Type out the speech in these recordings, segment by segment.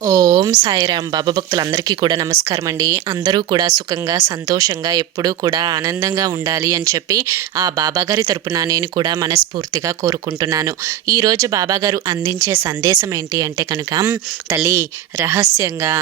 ఓం సాయిరామ్ బాబా భక్తులందరికీ కూడా నమస్కారం అండి అందరూ కూడా సుఖంగా సంతోషంగా ఎప్పుడూ కూడా ఆనందంగా ఉండాలి అని చెప్పి ఆ బాబాగారి తరపున నేను కూడా మనస్ఫూర్తిగా కోరుకుంటున్నాను. ఈరోజు బాబాగారు అందించే సందేశం ఏంటి అంటే కనుక తల్లి రహస్యంగా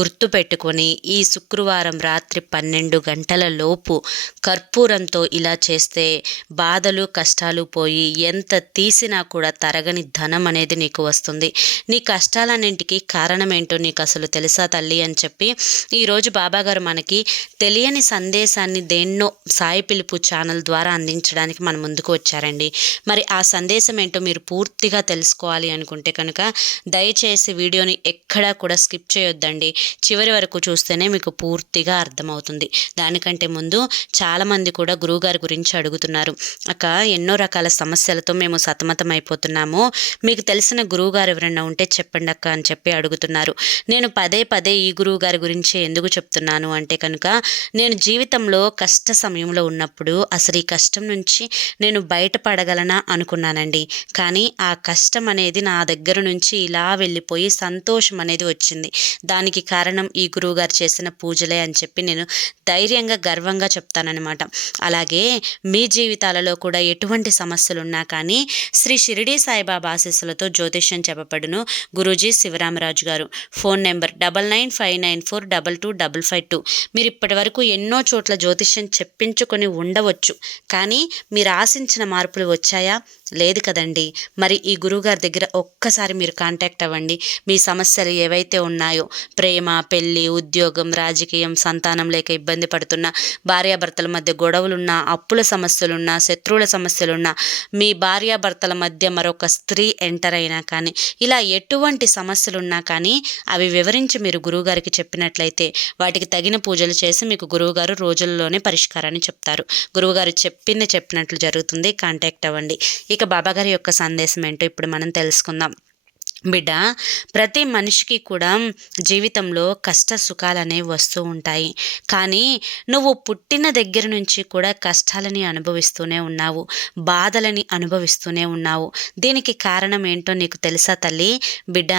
గుర్తు పెట్టుకొని ఈ శుక్రవారం రాత్రి పన్నెండు గంటల లోపు కర్పూరంతో ఇలా చేస్తే బాధలు కష్టాలు పోయి ఎంత తీసినా కూడా తరగని ధనం అనేది నీకు వస్తుంది. నీ కష్టాలన్నింటికి కారణం ఏంటో నీకు అసలు తెలుసా తల్లి అని చెప్పి ఈరోజు బాబాగారు మనకి తెలియని సందేశాన్ని దేన్నో సాయి పిలుపు ఛానల్ ద్వారా అందించడానికి మన ముందుకు వచ్చారండి. మరి ఆ సందేశం ఏంటో మీరు పూర్తిగా తెలుసుకోవాలి అనుకుంటే కనుక దయచేసి వీడియోని ఎక్కడా కూడా స్కిప్ చేయొద్దండి. చివరి వరకు చూస్తేనే మీకు పూర్తిగా అర్థమవుతుంది. దానికంటే ముందు చాలామంది కూడా గురువుగారి గురించి అడుగుతున్నారు. అక్క ఎన్నో రకాల సమస్యలతో మేము సతమతం అయిపోతున్నాము మీకు తెలిసిన గురువుగారు ఎవరైనా ఉంటే చెప్పండి అక్క అని చెప్పి అడుగుతున్నారు. అన్నారు నేను పదే పదే ఈ గురువు గారి గురించి ఎందుకు చెప్తున్నాను అంటే కనుక నేను జీవితంలో కష్ట సమయంలో ఉన్నప్పుడు అసలు ఈ కష్టం నుంచి నేను బయటపడగలనా అనుకున్నానండి. కానీ ఆ కష్టం అనేది నా దగ్గర నుంచి ఇలా వెళ్ళిపోయి సంతోషం అనేది వచ్చింది. దానికి కారణం ఈ గురువుగారు చేసిన పూజలే అని చెప్పి నేను ధైర్యంగా గర్వంగా చెప్తానన్నమాట. అలాగే మీ జీవితాలలో కూడా ఎటువంటి సమస్యలు ఉన్నా కానీ శ్రీ షిరిడి సాయిబాబా ఆశీస్సులతో జ్యోతిష్యం చెప్పబడును. గురూజీ శివరామరాజు గారు. Phone number double nine five nine four double two double five two. మీరు ఇప్పటి వరకు ఎన్నో చోట్ల జ్యోతిష్యం చెప్పించుకొని ఉండవచ్చు. కానీ మీరు ఆశించిన మార్పులు వచ్చాయా? లేదు కదండి. మరి ఈ గురువుగారి దగ్గర ఒక్కసారి మీరు కాంటాక్ట్ అవ్వండి. మీ సమస్యలు ఏవైతే ఉన్నాయో ప్రేమ పెళ్ళి ఉద్యోగం రాజకీయం సంతానం లేక ఇబ్బంది పడుతున్న భార్యాభర్తల మధ్య గొడవలున్నా అప్పుల సమస్యలున్నా శత్రువుల సమస్యలున్నా మీ భార్యాభర్తల మధ్య మరొక స్త్రీ ఎంటర్ అయినా కానీ ఇలా ఎటువంటి సమస్యలున్నా కానీ అవి వివరించి మీరు గురువుగారికి చెప్పినట్లయితే వాటికి తగిన పూజలు చేసి మీకు గురువుగారు రోజుల్లోనే పరిష్కారాన్ని చెప్తారు. గురువుగారు చెప్పింది చెప్పినట్లు జరుగుతుంది. కాంటాక్ట్ అవ్వండి. ఇక బాబాగారి యొక్క సందేశం ఏంటో ఇప్పుడు మనం తెలుసుకుందాం. బిడ్డ ప్రతి మనిషికి కూడా జీవితంలో కష్ట సుఖాలు అనేవి వస్తూ ఉంటాయి. కానీ నువ్వు పుట్టిన దగ్గర నుంచి కూడా కష్టాలని అనుభవిస్తూనే ఉన్నావు. బాధలని అనుభవిస్తూనే ఉన్నావు. దీనికి కారణం ఏంటో నీకు తెలుసా తల్లి? బిడ్డ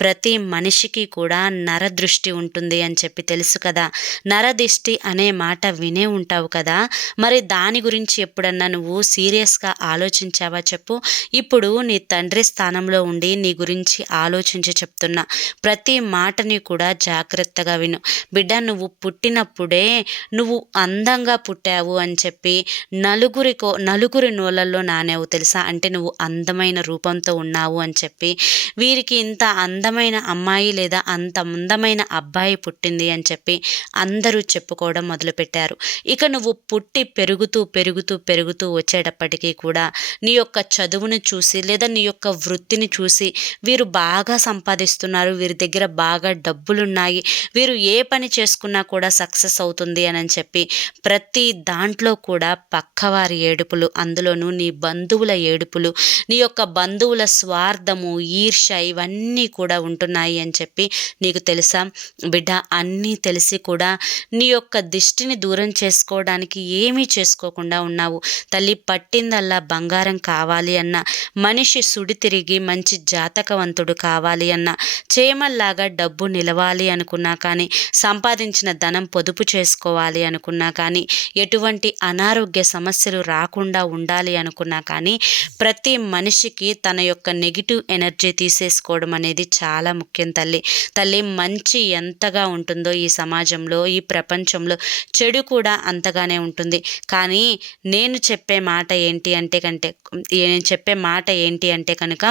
ప్రతి మనిషికి కూడా నరదృష్టి ఉంటుంది అని చెప్పి తెలుసు కదా. నరదృష్టి అనే మాట వినే ఉంటావు కదా. మరి దాని గురించి ఎప్పుడన్నా నువ్వు సీరియస్గా ఆలోచించావా చెప్పు. ఇప్పుడు నీ తండ్రి స్థానంలో ఉండి నీ గురించి గురించి ఆలోచించి చెప్తున్నా. ప్రతి మాటని కూడా జాగ్రత్తగా విను. బిడ్డ నువ్వు పుట్టినప్పుడే నువ్వు అందంగా పుట్టావు అని చెప్పి నలుగురికో నలుగురి నోళ్ళల్లో నానేవు తెలుసా? అంటే నువ్వు అందమైన రూపంతో ఉన్నావు అని చెప్పి. వీరికి ఇంత అందమైన అమ్మాయి లేదా అంత అందమైన అబ్బాయి పుట్టింది అని చెప్పి అందరూ చెప్పుకోవడం మొదలుపెట్టారు. ఇక నువ్వు పుట్టి పెరుగుతూ పెరుగుతూ పెరుగుతూ వచ్చేటప్పటికీ కూడా నీ యొక్క చదువును చూసి లేదా నీ యొక్క వృత్తిని చూసి వీరు బాగా సంపాదిస్తున్నారు వీరి దగ్గర బాగా డబ్బులున్నాయి వీరు ఏ పని చేసుకున్నా కూడా సక్సెస్ అవుతుంది అని చెప్పి ప్రతి దాంట్లో కూడా పక్కవారి ఏడుపులు అందులోనూ నీ బంధువుల ఏడుపులు నీ యొక్క బంధువుల స్వార్థము ఈర్ష ఇవన్నీ కూడా ఉంటున్నాయి అని చెప్పి నీకు తెలుసా? బిడ్డ అన్నీ తెలిసి కూడా నీ యొక్క దిష్టిని దూరం చేసుకోవడానికి ఏమీ చేసుకోకుండా ఉన్నావు. తల్లి పట్టిందల్లా బంగారం కావాలి అన్న మనిషి సుడి తిరిగి మంచి జాతకం ధనవంతుడు కావాలి అన్న చేమల్లాగా డబ్బు నిలవాలి అనుకున్నా కానీ సంపాదించిన ధనం పొదుపు చేసుకోవాలి అనుకున్నా కానీ ఎటువంటి అనారోగ్య సమస్యలు రాకుండా ఉండాలి అనుకున్నా కానీ ప్రతి మనిషికి తన యొక్క నెగిటివ్ ఎనర్జీ తీసేసుకోవడం అనేది చాలా ముఖ్యం తల్లి. తల్లి మంచి ఎంతగా ఉంటుందో ఈ సమాజంలో ఈ ప్రపంచంలో చెడు కూడా అంతగానే ఉంటుంది. కానీ నేను చెప్పే మాట ఏంటి అంటే కంటే నేను చెప్పే మాట ఏంటి అంటే కనుక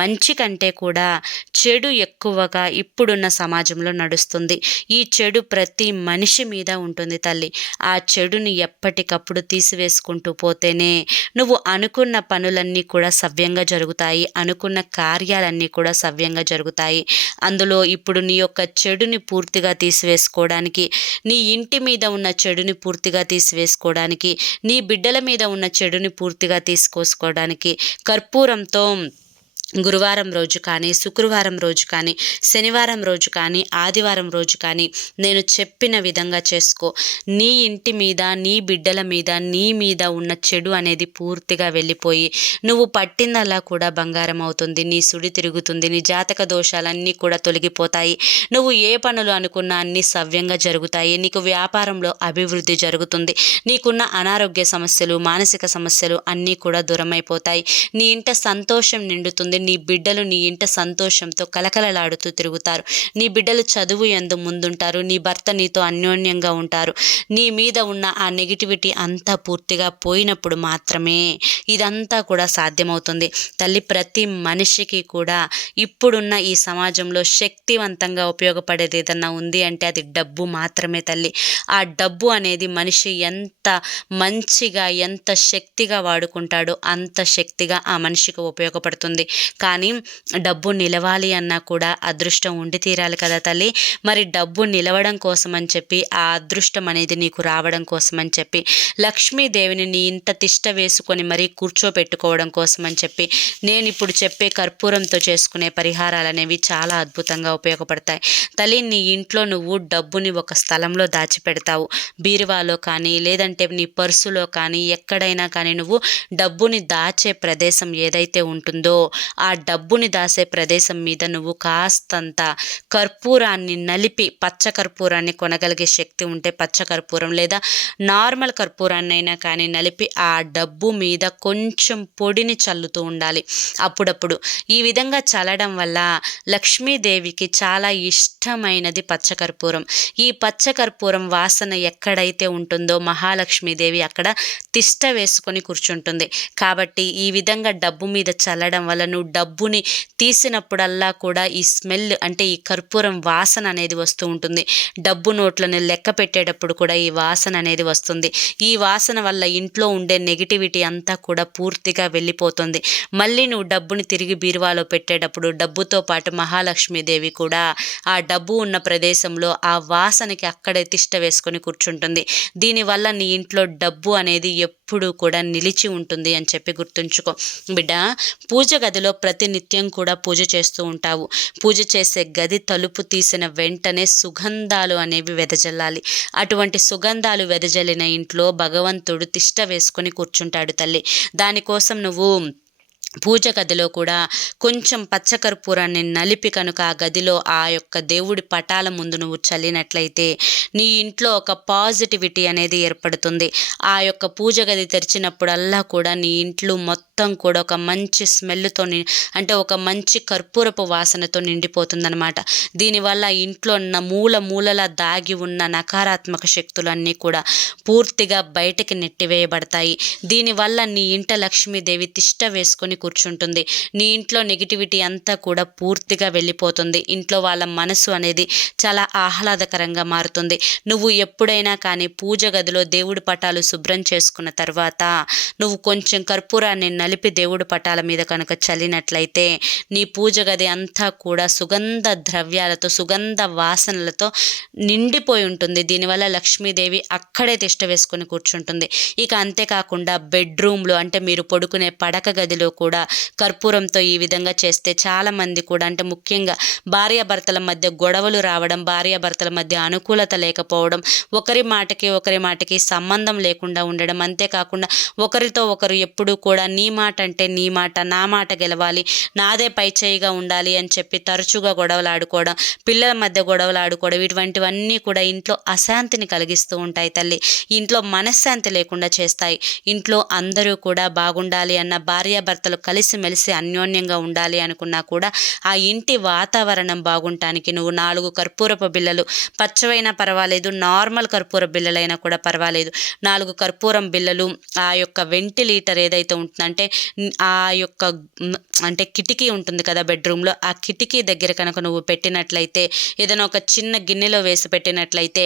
మంచి కంటే కంటే కూడా చెడు ఎక్కువగా ఇప్పుడున్న సమాజంలో నడుస్తుంది. ఈ చెడు ప్రతి మనిషి మీద ఉంటుంది తల్లి. ఆ చెడుని ఎప్పటికప్పుడు తీసివేసుకుంటూ పోతేనే నువ్వు అనుకున్న పనులన్నీ కూడా సవ్యంగా జరుగుతాయి. అనుకున్న కార్యాలన్నీ కూడా సవ్యంగా జరుగుతాయి. అందులో ఇప్పుడు నీ యొక్క చెడుని పూర్తిగా తీసివేసుకోవడానికి నీ ఇంటి మీద ఉన్న చెడుని పూర్తిగా తీసివేసుకోవడానికి నీ బిడ్డల మీద ఉన్న చెడుని పూర్తిగా తీసుకోసుకోవడానికి కర్పూరంతో గురువారం రోజు కానీ శుక్రవారం రోజు కానీ శనివారం రోజు కానీ ఆదివారం రోజు కానీ నేను చెప్పిన విధంగా చేసుకో. నీ ఇంటి మీద నీ బిడ్డల మీద నీ మీద ఉన్న చెడు అనేది పూర్తిగా వెళ్ళిపోయి నువ్వు పట్టిందల్లా కూడా బంగారం అవుతుంది నీ సుడి తిరుగుతుంది నీ జాతక దోషాలన్నీ కూడా తొలగిపోతాయి. నువ్వు ఏ పనులు అనుకున్నా అన్నీ సవ్యంగా జరుగుతాయి. నీకు వ్యాపారంలో అభివృద్ధి జరుగుతుంది. నీకున్న అనారోగ్య సమస్యలు మానసిక సమస్యలు అన్నీ కూడా దూరమైపోతాయి. నీ ఇంట సంతోషం నిండుతుంది. నీ బిడ్డలు నీ ఇంట సంతోషంతో కలకలలాడుతూ తిరుగుతారు. నీ బిడ్డలు చదువు ఎందు ముందుంటారు. నీ భర్త నీతో అన్యోన్యంగా ఉంటారు. నీ మీద ఉన్న ఆ నెగిటివిటీ అంతా పూర్తిగా పోయినప్పుడు మాత్రమే ఇదంతా కూడా సాధ్యమవుతుంది. తల్లి ప్రతి మనిషికి కూడా ఇప్పుడున్న ఈ సమాజంలో శక్తివంతంగా ఉపయోగపడేది ఏదన్నా ఉంది అంటే అది డబ్బు మాత్రమే తల్లి. ఆ డబ్బు అనేది మనిషి ఎంత మంచిగా ఎంత శక్తిగా వాడుకుంటాడో అంత శక్తిగా ఆ మనిషికి ఉపయోగపడుతుంది. కానీ డబ్బు నిలవాలి అన్నా కూడా అదృష్టం ఉండి తీరాలి కదా తల్లి. మరి డబ్బు నిలవడం కోసం అని చెప్పి ఆ అదృష్టం అనేది నీకు రావడం కోసం అని చెప్పి లక్ష్మీదేవిని నీ ఇంత తిష్ట వేసుకొని మరీ కూర్చోపెట్టుకోవడం కోసం అని చెప్పి నేను ఇప్పుడు చెప్పే కర్పూరంతో చేసుకునే పరిహారాలు అనేవి చాలా అద్భుతంగా ఉపయోగపడతాయి. తల్లి నీ ఇంట్లో నువ్వు డబ్బుని ఒక స్థలంలో దాచిపెడతావు. బీరువాలో కానీ లేదంటే నీ పర్సులో కానీ ఎక్కడైనా కానీ నువ్వు డబ్బుని దాచే ప్రదేశం ఏదైతే ఉంటుందో ఆ డబ్బుని దాసే ప్రదేశం మీద నువ్వు కాస్తంత కర్పూరాన్ని నలిపి పచ్చ కర్పూరాన్ని కొనగలిగే శక్తి ఉంటే పచ్చ కర్పూరం లేదా నార్మల్ కర్పూరాన్ని అయినా కానీ నలిపి ఆ డబ్బు మీద కొంచెం పొడిని చల్లుతూ ఉండాలి. అప్పుడప్పుడు ఈ విధంగా చల్లడం వల్ల లక్ష్మీదేవికి చాలా ఇష్టమైనది పచ్చకర్పూరం ఈ పచ్చకర్పూరం వాసన ఎక్కడైతే ఉంటుందో మహాలక్ష్మీదేవి అక్కడ తిష్ట వేసుకొని కూర్చుంటుంది. కాబట్టి ఈ విధంగా డబ్బు మీద చల్లడం వల్ల నువ్వు డబ్బుని తీసినప్పుడల్లా కూడా ఈ స్మెల్ అంటే ఈ కర్పూరం వాసన అనేది వస్తూ ఉంటుంది. డబ్బు నోట్లను లెక్క పెట్టేటప్పుడు కూడా ఈ వాసన అనేది వస్తుంది. ఈ వాసన వల్ల ఇంట్లో ఉండే నెగిటివిటీ అంతా కూడా పూర్తిగా వెళ్ళిపోతుంది. మళ్ళీ నువ్వు డబ్బుని తిరిగి బీరువాలో పెట్టేటప్పుడు డబ్బుతో పాటు మహాలక్ష్మీదేవి కూడా ఆ డబ్బు ఉన్న ప్రదేశంలో ఆ వాసనకి అక్కడే తిష్ట వేసుకొని కూర్చుంటుంది. దీనివల్ల నీ ఇంట్లో డబ్బు అనేది ఎప్పుడూ కూడా నిలిచి ఉంటుంది అని చెప్పి గుర్తుంచుకో. బిడ్డ పూజ గదిలో ప్రతినిత్యం కూడా పూజ చేస్తూ ఉంటావు. పూజ చేసే గది తలుపు తీసిన వెంటనే సుగంధాలు అనేవి వెదజల్లాలి. అటువంటి సుగంధాలు వెదజల్లిన ఇంట్లో భగవంతుడు తిష్ట వేసుకొని కూర్చుంటాడు తల్లి. దానికోసం నువ్వు పూజ గదిలో కూడా కొంచెం పచ్చకర్పూరాన్ని నలిపి కనుక ఆ గదిలో ఆ యొక్క దేవుడి పటాల ముందు నువ్వు చల్లినట్లయితే నీ ఇంట్లో ఒక పాజిటివిటీ అనేది ఏర్పడుతుంది. ఆ యొక్క పూజ గది తెరిచినప్పుడల్లా కూడా నీ ఇంట్లో మొత్తం కూడా ఒక మంచి స్మెల్తో అంటే ఒక మంచి కర్పూరపు వాసనతో నిండిపోతుందనమాట దీనివల్ల ఇంట్లో ఉన్న మూల మూలల దాగి ఉన్న నకారాత్మక శక్తులన్నీ కూడా పూర్తిగా బయటకి నెట్టివేయబడతాయి. దీనివల్ల నీ ఇంట లక్ష్మీదేవి తిష్ట వేసుకొని కూర్చుంటుంది. నీ ఇంట్లో నెగిటివిటీ అంతా కూడా పూర్తిగా వెళ్ళిపోతుంది. ఇంట్లో వాళ్ళ మనసు అనేది చాలా ఆహ్లాదకరంగా మారుతుంది. నువ్వు ఎప్పుడైనా కానీ పూజ గదిలో దేవుడి పటాలు శుభ్రం చేసుకున్న తర్వాత నువ్వు కొంచెం కర్పూరాన్ని నలిపి దేవుడి పటాల మీద కనుక చల్లినట్లయితే నీ పూజ గది అంతా కూడా సుగంధ ద్రవ్యాలతో సుగంధ వాసనలతో నిండిపోయి ఉంటుంది. దీనివల్ల లక్ష్మీదేవి అక్కడే తిష్ట వేసుకొని కూర్చుంటుంది. ఇక అంతేకాకుండా బెడ్రూమ్లో అంటే మీరు పడుకునే పడక గదిలో కూడా కర్పూరంతో ఈ విధంగా చేస్తే చాలామంది కూడా అంటే ముఖ్యంగా భార్యాభర్తల మధ్య గొడవలు రావడం భార్యాభర్తల మధ్య అనుకూలత లేకపోవడం ఒకరి మాటకి ఒకరి మాటకి సంబంధం లేకుండా ఉండడం అంతేకాకుండా ఒకరితో ఒకరు ఎప్పుడూ కూడా నీ మాట అంటే నీ మాట నా మాట గెలవాలి నాదే పై చేయిగా ఉండాలి అని చెప్పి తరచుగా గొడవలు ఆడుకోవడం పిల్లల మధ్య గొడవలు ఆడుకోవడం ఇటువంటివన్నీ కూడా ఇంట్లో అశాంతిని కలిగిస్తూ ఉంటాయి తల్లి. ఇంట్లో మనశ్శాంతి లేకుండా చేస్తాయి. ఇంట్లో అందరూ కూడా బాగుండాలి అన్న భార్యాభర్తలు కలిసిమెలిసి అన్యోన్యంగా ఉండాలి అనుకున్నా కూడా ఆ ఇంటి వాతావరణం బాగుంటానికి నువ్వు నాలుగు కర్పూరపు బిళ్ళలు పచ్చవైనా పర్వాలేదు నార్మల్ కర్పూర బిళ్ళలైనా కూడా పర్వాలేదు. నాలుగు కర్పూరం బిళ్ళలు ఆ యొక్క వెంటిలేటర్ ఏదైతే ఉంటుందంటే ఆ యొక్క అంటే కిటికీ ఉంటుంది కదా బెడ్రూమ్లో ఆ కిటికీ దగ్గర కనుక నువ్వు పెట్టినట్లయితే ఏదైనా ఒక చిన్న గిన్నెలో వేసి పెట్టినట్లయితే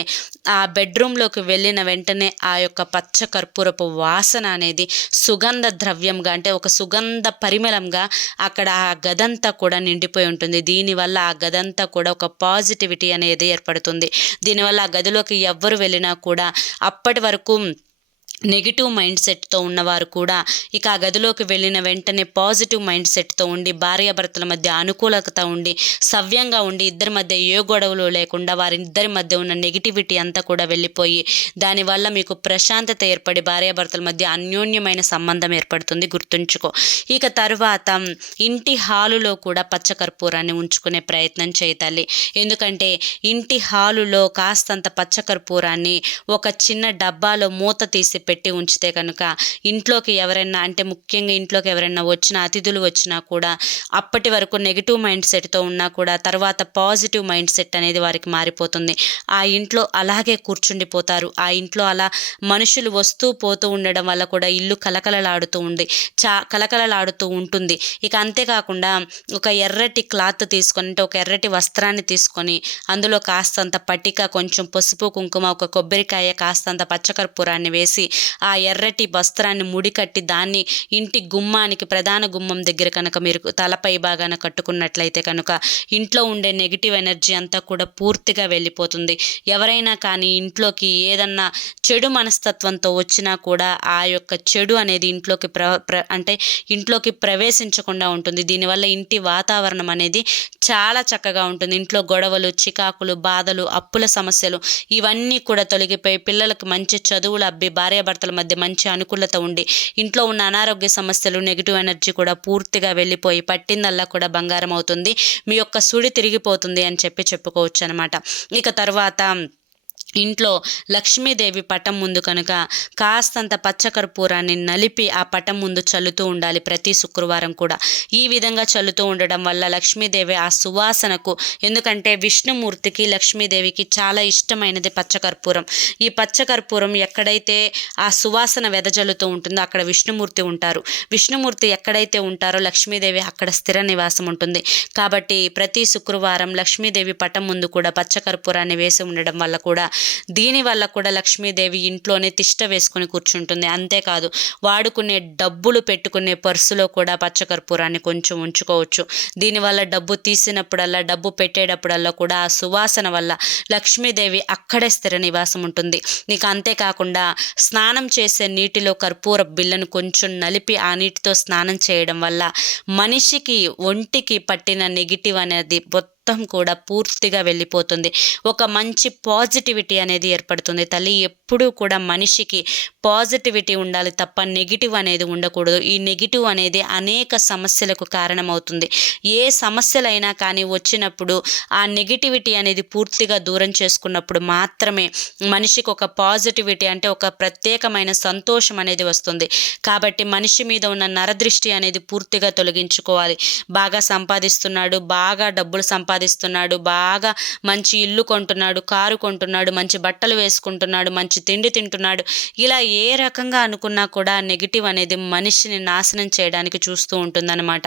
ఆ బెడ్రూమ్లోకి వెళ్ళిన వెంటనే ఆ యొక్క పచ్చ కర్పూరపు వాసన అనేది సుగంధ ద్రవ్యంగా అంటే ఒక సుగంధ పరిమళంగా అక్కడ ఆ గదంతా కూడా నిండిపోయి ఉంటుంది. దీనివల్ల ఆ గదంతా కూడా ఒక పాజిటివిటీ అనేది ఏర్పడుతుంది. దీనివల్ల ఆ గదిలోకి ఎవ్వరు వెళ్ళినా కూడా అప్పటి వరకు నెగిటివ్ మైండ్ సెట్తో ఉన్నవారు కూడా ఇక ఆ గదిలోకి వెళ్ళిన వెంటనే పాజిటివ్ మైండ్ సెట్తో ఉండి భార్యాభర్తల మధ్య అనుకూలత ఉండి సవ్యంగా ఉండి ఇద్దరి మధ్య ఏ గొడవలు లేకుండా వారిద్దరి మధ్య ఉన్న నెగిటివిటీ అంతా కూడా వెళ్ళిపోయి దానివల్ల మీకు ప్రశాంతత ఏర్పడి భార్యాభర్తల మధ్య అన్యోన్యమైన సంబంధం ఏర్పడుతుంది. గుర్తుంచుకో. ఇక తరువాత ఇంటి హాలులో కూడా పచ్చకర్పూరాన్ని ఉంచుకునే ప్రయత్నం చేయతాలి ఎందుకంటే ఇంటి హాలులో కాస్తంత పచ్చకర్పూరాన్ని ఒక చిన్న డబ్బాలో మూత తీసి పెట్టి ఉంచితే కనుక ఇంట్లోకి ఎవరైనా అంటే ముఖ్యంగా ఇంట్లోకి ఎవరైనా వచ్చిన అతిథులు వచ్చినా కూడా అప్పటి వరకు నెగిటివ్ మైండ్ సెట్తో ఉన్నా కూడా తర్వాత పాజిటివ్ మైండ్ సెట్ అనేది వారికి మారిపోతుంది. ఆ ఇంట్లో అలాగే కూర్చుండిపోతారు. ఆ ఇంట్లో అలా మనుషులు వస్తూ పోతూ ఉండడం వల్ల కూడా ఇల్లు కలకలలాడుతూ ఉంది చా కలకలలాడుతూ ఉంటుంది. ఇక అంతేకాకుండా ఒక ఎర్రటి క్లాత్ తీసుకొని అంటే ఒక ఎర్రటి వస్త్రాన్ని తీసుకొని అందులో కాస్తంత పట్టిక కొంచెం పసుపు కుంకుమ ఒక కొబ్బరికాయ కాస్తంత పచ్చకర్పూరాన్ని వేసి ఆ ఎర్రటి వస్త్రాన్ని ముడికట్టి దాన్ని ఇంటి గుమ్మానికి ప్రధాన గుమ్మం దగ్గర కనుక మీరు తలపై భాగాన కట్టుకున్నట్లయితే కనుక ఇంట్లో ఉండే నెగిటివ్ ఎనర్జీ అంతా కూడా పూర్తిగా వెళ్ళిపోతుంది. ఎవరైనా కానీ ఇంట్లోకి ఏదన్నా చెడు మనస్తత్వంతో వచ్చినా కూడా ఆ యొక్క చెడు అనేది ఇంట్లోకి ప్ర ప్ర అంటే ఇంట్లోకి ప్రవేశించకుండా ఉంటుంది. దీనివల్ల ఇంటి వాతావరణం అనేది చాలా చక్కగా ఉంటుంది. ఇంట్లో గొడవలు చికాకులు బాధలు అప్పుల సమస్యలు ఇవన్నీ కూడా తొలగిపోయి పిల్లలకు మంచి చదువులు అబ్బి భార్యాభర్తల మధ్య మంచి అనుకూలత ఉండి ఇంట్లో ఉన్న అనారోగ్య సమస్యలు నెగిటివ్ ఎనర్జీ కూడా పూర్తిగా వెళ్ళిపోయి పట్టిందల్లా కూడా బంగారం అవుతుంది. మీ యొక్క సుడి తిరిగిపోతుంది అని చెప్పి చెప్పుకోవచ్చు అనమాట ఇక తర్వాత ఇంట్లో లక్ష్మీదేవి పటం ముందు కనుక కాస్తంత పచ్చకర్పూరాన్ని నలిపి ఆ పటం ముందు చల్లుతూ ఉండాలి ప్రతి శుక్రవారం కూడా. ఈ విధంగా చల్లుతూ ఉండడం వల్ల లక్ష్మీదేవి ఆ సువాసనకు ఎందుకంటే విష్ణుమూర్తికి లక్ష్మీదేవికి చాలా ఇష్టమైనది పచ్చకర్పూరం ఈ పచ్చకర్పూరం ఎక్కడైతే ఆ సువాసన వెదజల్లుతూ ఉంటుందో అక్కడ విష్ణుమూర్తి ఉంటారు. విష్ణుమూర్తి ఎక్కడైతే ఉంటారో లక్ష్మీదేవి అక్కడ స్థిర నివాసం ఉంటుంది. కాబట్టి ప్రతి శుక్రవారం లక్ష్మీదేవి పటం ముందు కూడా పచ్చకర్పూరాన్ని వేసి ఉండడం వల్ల కూడా దీనివల్ల కూడా లక్ష్మీదేవి ఇంట్లోనే తిష్ట వేసుకొని కూర్చుంటుంది. అంతేకాదు వాడుకునే డబ్బులు పెట్టుకునే పర్సులో కూడా పచ్చకర్పూరాన్ని కొంచెం ఉంచుకోవచ్చు. దీనివల్ల డబ్బు తీసినప్పుడల్లా డబ్బు పెట్టేటప్పుడల్లా కూడా ఆ సువాసన వల్ల లక్ష్మీదేవి అక్కడే స్థిర నివాసం ఉంటుంది. నీకు అంతేకాకుండా స్నానం చేసే నీటిలో కర్పూర బిళ్ళను కొంచెం నలిపి ఆ నీటితో స్నానం చేయడం వల్ల మనిషికి ఒంటికి పట్టిన నెగిటివ్ అనేది మొత్తం కూడా పూర్తిగా వెళ్ళిపోతుంది. ఒక మంచి పాజిటివిటీ అనేది ఏర్పడుతుంది. తల్లి ఎప్పుడూ కూడా మనిషికి పాజిటివిటీ ఉండాలి తప్ప నెగిటివ్ అనేది ఉండకూడదు. ఈ నెగిటివ్ అనేది అనేక సమస్యలకు కారణమవుతుంది. ఏ సమస్యలైనా కానీ వచ్చినప్పుడు ఆ నెగిటివిటీ అనేది పూర్తిగా దూరం చేసుకున్నప్పుడు మాత్రమే మనిషికి ఒక పాజిటివిటీ అంటే ఒక ప్రత్యేకమైన సంతోషం అనేది వస్తుంది. కాబట్టి మనిషి మీద ఉన్న నరదృష్టి అనేది పూర్తిగా తొలగించుకోవాలి. బాగా సంపాదిస్తున్నాడు బాగా డబ్బులు సంపా సంపాదిస్తున్నాడు బాగా మంచి ఇల్లు కొంటున్నాడు కారు కొంటున్నాడు మంచి బట్టలు వేసుకుంటున్నాడు మంచి తిండి తింటున్నాడు. ఇలా ఏ రకంగా అనుకున్నా కూడా నెగిటివ్ అనేది మనిషిని నాశనం చేయడానికి చూస్తూ ఉంటుందన్నమాట.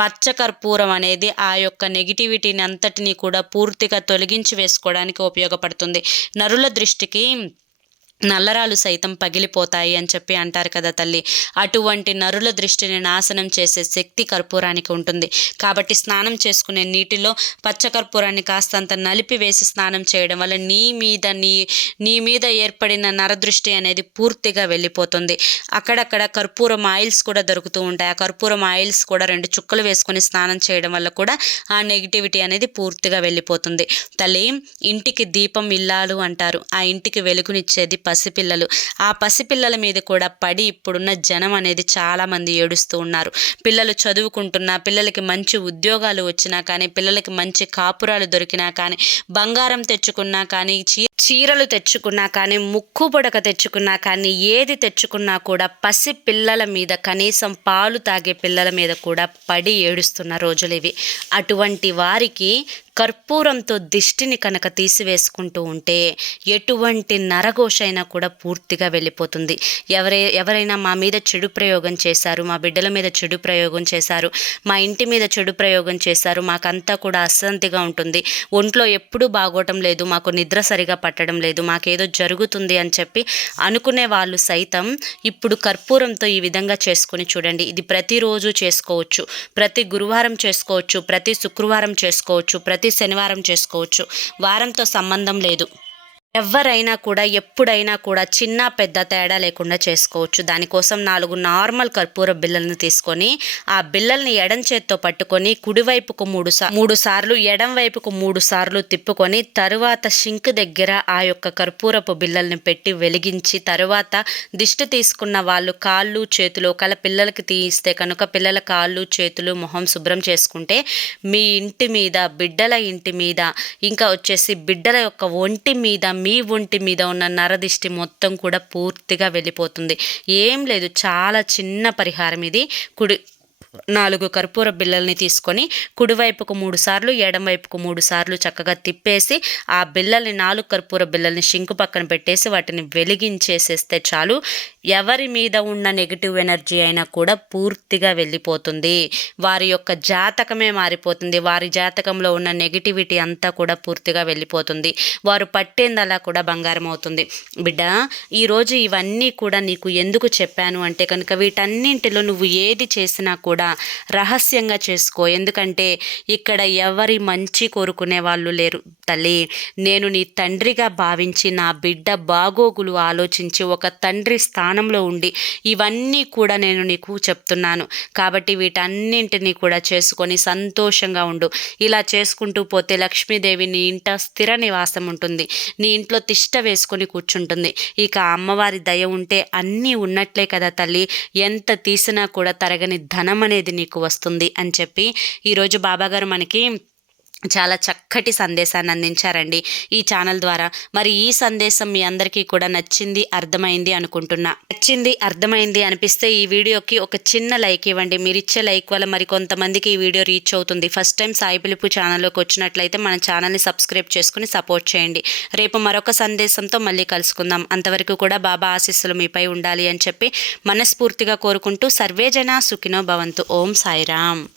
పచ్చకర్పూరం అనేది ఆ యొక్క నెగిటివిటీని అంతటినీ కూడా పూర్తిగా తొలగించి వేసుకోవడానికి ఉపయోగపడుతుంది. నరుల దృష్టికి నల్లరాలు సైతం పగిలిపోతాయి అని చెప్పి అంటారు కదా తల్లి. అటువంటి నరుల దృష్టిని నాశనం చేసే శక్తి కర్పూరానికి ఉంటుంది. కాబట్టి స్నానం చేసుకునే నీటిలో పచ్చకర్పూరాన్ని కాస్తంత నలిపి వేసి స్నానం చేయడం వల్ల నీ మీద నీ నీ మీద ఏర్పడిన నరదృష్టి అనేది పూర్తిగా వెళ్ళిపోతుంది. అక్కడక్కడ కర్పూరం ఆయిల్స్ కూడా దొరుకుతూ ఉంటాయి. ఆ కర్పూరం ఆయిల్స్ కూడా రెండు చుక్కలు వేసుకొని స్నానం చేయడం వల్ల కూడా ఆ నెగిటివిటీ అనేది పూర్తిగా వెళ్ళిపోతుంది. తల్లి ఇంటికి దీపం ఇల్లాలు అంటారు. ఆ ఇంటికి వెలుగునిచ్చేది పసిపిల్లలు. ఆ పసిపిల్లల మీద కూడా పడి ఇప్పుడున్న జనం అనేది చాలామంది ఏడుస్తూ ఉన్నారు. పిల్లలు చదువుకుంటున్నా పిల్లలకి మంచి ఉద్యోగాలు వచ్చినా కానీ పిల్లలకి మంచి కాపురాలు దొరికినా కానీ బంగారం తెచ్చుకున్నా కానీ చీ చీరలు తెచ్చుకున్నా కానీ ముక్కు బుడక తెచ్చుకున్నా కానీ ఏది తెచ్చుకున్నా కూడా పసి పిల్లల మీద కనీసం పాలు తాగే పిల్లల మీద కూడా పడి ఏడుస్తున్న రోజులు ఇవి. అటువంటి వారికి కర్పూరంతో దిష్టిని కనుక తీసివేసుకుంటూ ఉంటే ఎటువంటి నరఘోషైనా కూడా పూర్తిగా వెళ్ళిపోతుంది. ఎవరై ఎవరైనా మా మీద చెడు ప్రయోగం చేశారు మా బిడ్డల మీద చెడు ప్రయోగం చేశారు మా ఇంటి మీద చెడు ప్రయోగం చేశారు మాకంతా కూడా అశాంతిగా ఉంటుంది. ఒంట్లో ఎప్పుడూ బాగోటం లేదు మాకు నిద్ర సరిగా పట్టడం లేదు మాకేదో జరుగుతుంది అని చెప్పి అనుకునే వాళ్ళు సైతం ఇప్పుడు కర్పూరంతో ఈ విధంగా చేసుకొని చూడండి. ఇది ప్రతిరోజు చేసుకోవచ్చు. ప్రతి గురువారం చేసుకోవచ్చు ప్రతి శుక్రవారం చేసుకోవచ్చు ప్రతి శనివారం చేసుకోవచ్చు. వారంతో సంబంధం లేదు. ఎవరైనా కూడా ఎప్పుడైనా కూడా చిన్న పెద్ద తేడా లేకుండా చేసుకోవచ్చు. దానికోసం నాలుగు నార్మల్ కర్పూర బిళ్ళలను తీసుకొని ఆ బిళ్ళల్ని ఎడం చేత్తో పట్టుకొని కుడివైపుకు మూడు సా మూడు సార్లు ఎడం వైపుకు మూడు సార్లు తిప్పుకొని తరువాత షింక్ దగ్గర ఆ యొక్క కర్పూరపు బిళ్ళల్ని పెట్టి వెలిగించి తరువాత దిష్టి తీసుకున్న వాళ్ళు కాళ్ళు చేతులు ఒకవేళ పిల్లలకి తీయిస్తే కనుక పిల్లల కాళ్ళు చేతులు మొహం శుభ్రం చేసుకుంటే మీ ఇంటి మీద బిడ్డల ఇంటి మీద ఇంకా వచ్చేసి బిడ్డల యొక్క ఒంటి మీద మీ ఒంటి మీద ఉన్న నరదిష్టి మొత్తం కూడా పూర్తిగా వెళ్ళిపోతుంది. ఏం లేదు చాలా చిన్న పరిహారం ఇది. కుడి నాలుగు కర్పూర బిళ్ళల్ని తీసుకొని కుడివైపుకు మూడు సార్లు ఎడమవైపుకు మూడు సార్లు చక్కగా తిప్పేసి ఆ బిళ్ళల్ని నాలుగు కర్పూర బిళ్ళల్ని షింకు పక్కన పెట్టేసి వాటిని వెలిగించేసేస్తే చాలు. ఎవరి మీద ఉన్న నెగిటివ్ ఎనర్జీ అయినా కూడా పూర్తిగా వెళ్ళిపోతుంది. వారి యొక్క జాతకమే మారిపోతుంది. వారి జాతకంలో ఉన్న నెగిటివిటీ అంతా కూడా పూర్తిగా వెళ్ళిపోతుంది. వారు పట్టేందలా కూడా బంగారం అవుతుంది. బిడ్డ ఈరోజు ఇవన్నీ కూడా నీకు ఎందుకు చెప్పాను అంటే కనుక వీటన్నింటిలో నువ్వు ఏది చేసినా కూడా కూడా రహస్యంగా చేసుకో. ఎందుకంటే ఇక్కడ ఎవరి మంచి కోరుకునే వాళ్ళు లేరు. తల్లి నేను నీ తండ్రిగా భావించి నా బిడ్డ బాగోగులు ఆలోచించి ఒక తండ్రి స్థానంలో ఉండి ఇవన్నీ కూడా నేను నీకు చెప్తున్నాను. కాబట్టి వీటన్నింటినీ కూడా చేసుకొని సంతోషంగా ఉండు. ఇలా చేసుకుంటూ పోతే లక్ష్మీదేవి నీ ఇంట స్థిర నివాసం ఉంటుంది. నీ ఇంట్లో తిష్ట వేసుకొని కూర్చుంటుంది. ఇక అమ్మవారి దయ ఉంటే అన్నీ ఉన్నట్లే కదా తల్లి. ఎంత తీసినా కూడా తరగని ధనం అనేది నీకు వస్తుంది అని చెప్పి ఈరోజు బాబాగారు మనకి చాలా చక్కటి సందేశాన్ని అందించారండి ఈ ఛానల్ ద్వారా. మరి ఈ సందేశం మీ అందరికీ కూడా నచ్చింది అర్థమైంది అనుకుంటున్నా. నచ్చింది అర్థమైంది అనిపిస్తే ఈ వీడియోకి ఒక చిన్న లైక్ ఇవ్వండి. మీరు ఇచ్చే లైక్ వల్ల మరి కొంతమందికి ఈ వీడియో రీచ్ అవుతుంది. ఫస్ట్ టైం సాయి పిలుపు ఛానల్లోకి వచ్చినట్లయితే మన ఛానల్ని సబ్స్క్రైబ్ చేసుకుని సపోర్ట్ చేయండి. రేపు మరొక సందేశంతో మళ్ళీ కలుసుకుందాం. అంతవరకు కూడా బాబా ఆశీస్సులు మీపై ఉండాలి అని చెప్పి మనస్ఫూర్తిగా కోరుకుంటూ సర్వేజన సుఖినో భవంతు. ఓం సాయిరామ్.